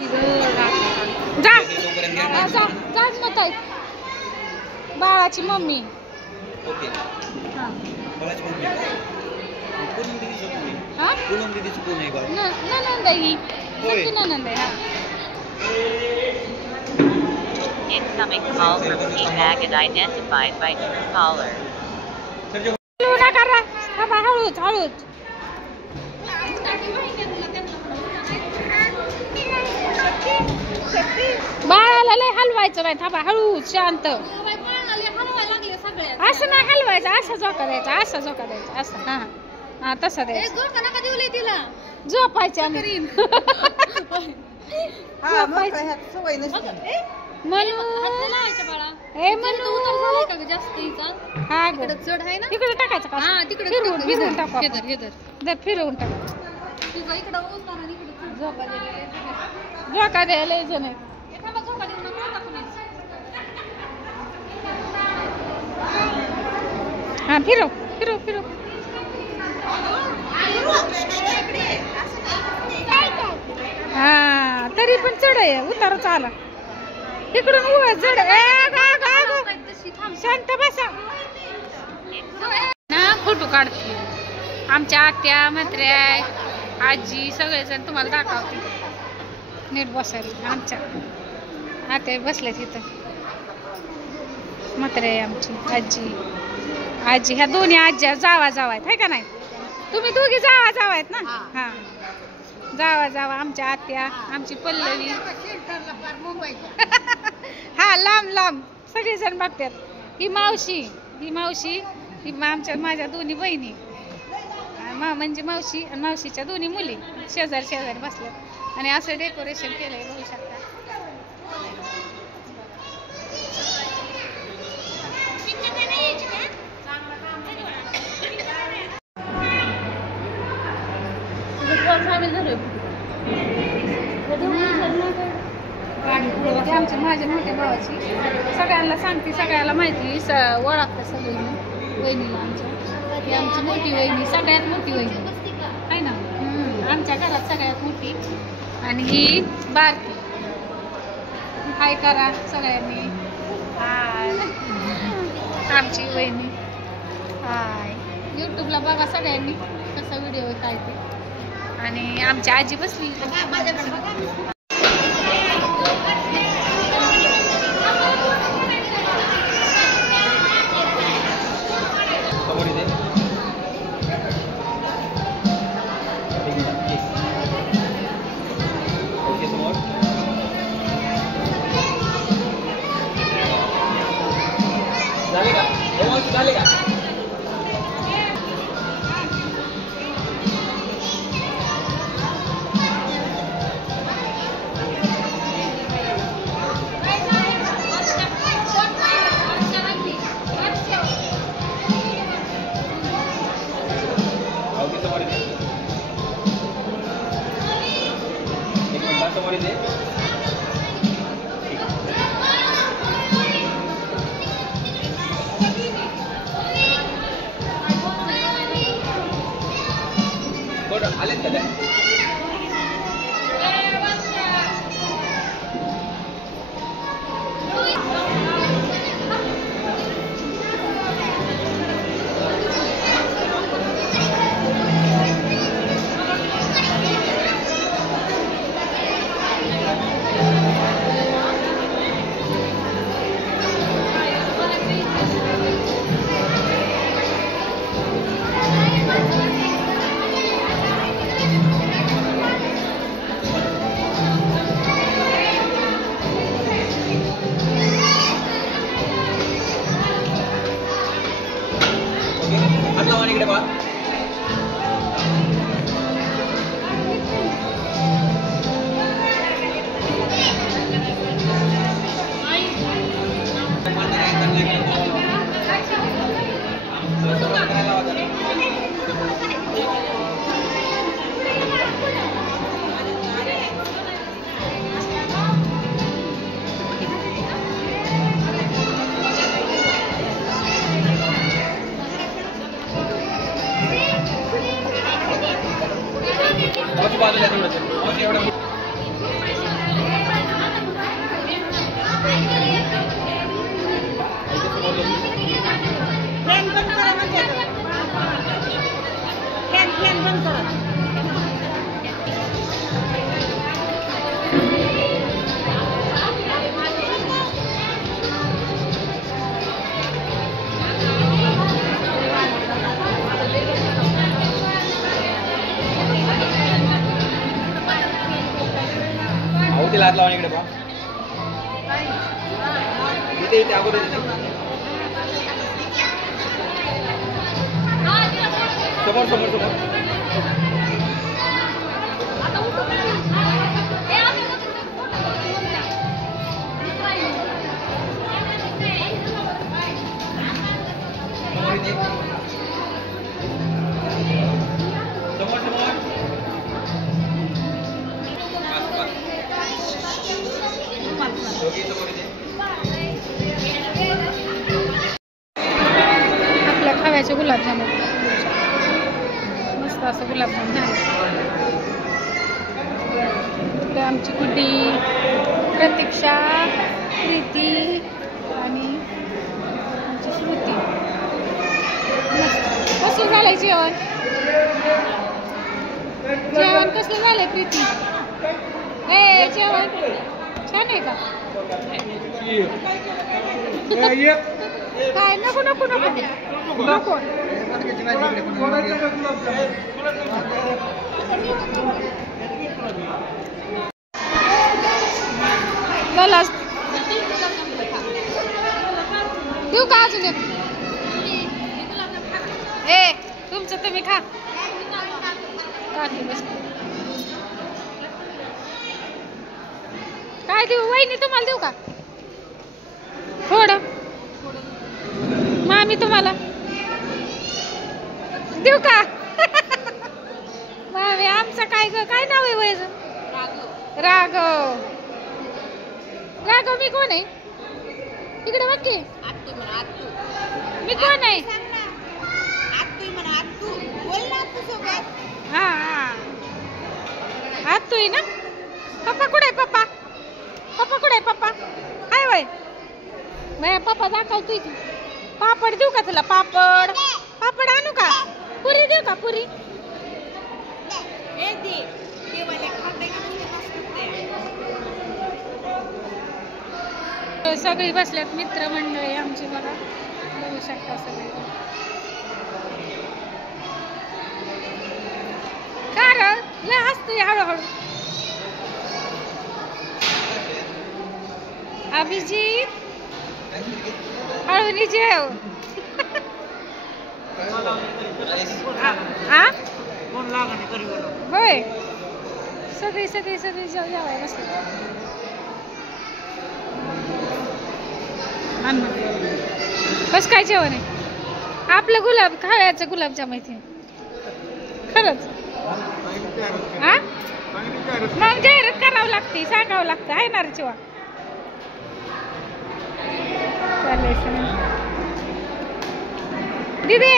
जा जा जाच मत आहे बाळाची मम्मी. ननंद ही सख्खी ननंद आहे. Incoming call from T-Bag identified by caller. हळूच हळूच. बाळाला लय हलवायचं बाई. थांबा हळूच शांत. असं नाही हलवायचं. असा झोका द्यायचा. असा झोका द्यायचा. असं हा हा तसा द्यायचा. झोपायचं आम्ही. तिकडे टाकायचं का? फिरवून टाकू. फिरवून टाकू. झोका द्यायला जण हा फिरव फिरव फिरव. हा तरी पण चढ आहे. उतारच आला तिकडून चढ. शांत बसा ना. फोटो काढते आमच्या आत्या म्हात्र्या आजी सगळेजण तुम्हाला दाखवते. नीट बसायला. आमच्या आत्या बसल्या तिथं. म्हात्र्या आहे आमची आजी. आजी ह्या दोन्ही आज्या जावा आहेत है का नाही? तुम्ही दोघी जावा आहेत ना? हा जावा आमच्या आत्या. आमची पल्लवी. हा लांब लांब सगळेजण बघतात. ही मावशी ही माझ्या दोन्ही बहिणी. म्हणजे मावशी आणि मावशीच्या दोन्ही मुली शेजारी बसल्या. आणि असं डेकोरेशन केलंय बघू शकता. आमच्या माझ्या मोठ्या भावाची सगळ्यांना सांगते. सगळ्याला माहिती ओळखतं सगळी वहिनीला. ही आमची मोठी वहिनी. सगळ्यात मोठी वहिनी आहे ना आमच्या घरात. सगळ्यात मोठी. आणि ही बारकी. हाय करा सगळ्यांनी. हाय आमची वहिनी. हाय. यूट्यूबला बघा सगळ्यांनी कसा व्हिडिओ काय ते. आणि आमची आजी बसली माझ्याकडे बघा. मूर्तीला हात लावा इकडे बा. इथे इथे अगोदर समोर समोर समोर. आपल्या खव्याचे गुलाबजामुन मस्त असं गुलाबजामुन झाले. आमची गुड्डी, प्रतीक्षा, प्रीती आणि आमची श्रुती. मस्त कसं झालंय जेवण? जेवण कसं झालंय प्रीती? ए जेवण छान आहे का? काय नको नको नको नको. चला देऊ का अजून एक? ए तुमचं तुम्ही खा. काय देऊ वहिनी? तुम्हाला देऊ का थोडं? मामी तुम्हाला देऊ का? मामी आमचं काय ग? काय नाव आहे वयाचं? राघव. राघव मी कोण आहे? इकडे बघ की. मी कोण आहे? हा आत्तू आहे ना? पप्पा कुठे आहे? पप्पा पप्पा कुठे आहे? पप्पा हाय वय माझ्या पप्पा दाखवतोय तू. पापड देऊ का तुला? पापड पापड आणू का? पुरी देऊ का? पुरी सगळी बसल्यात मित्रमंडळी आमची. बघा बघू शकता सगळे. का लय हसतोय हळूहळू. अभिजित हळूनी जेव. होय सगळी सगळी सगळी जेवाय बसले. बस काय जेवण आहे आपलं? गुलाब खायचं गुलाबजाम माहिती खरंच. हा मग जाहिरात करावं लागते, सांगावं लागतं आहे ना रे चिवा. चालेल दीदी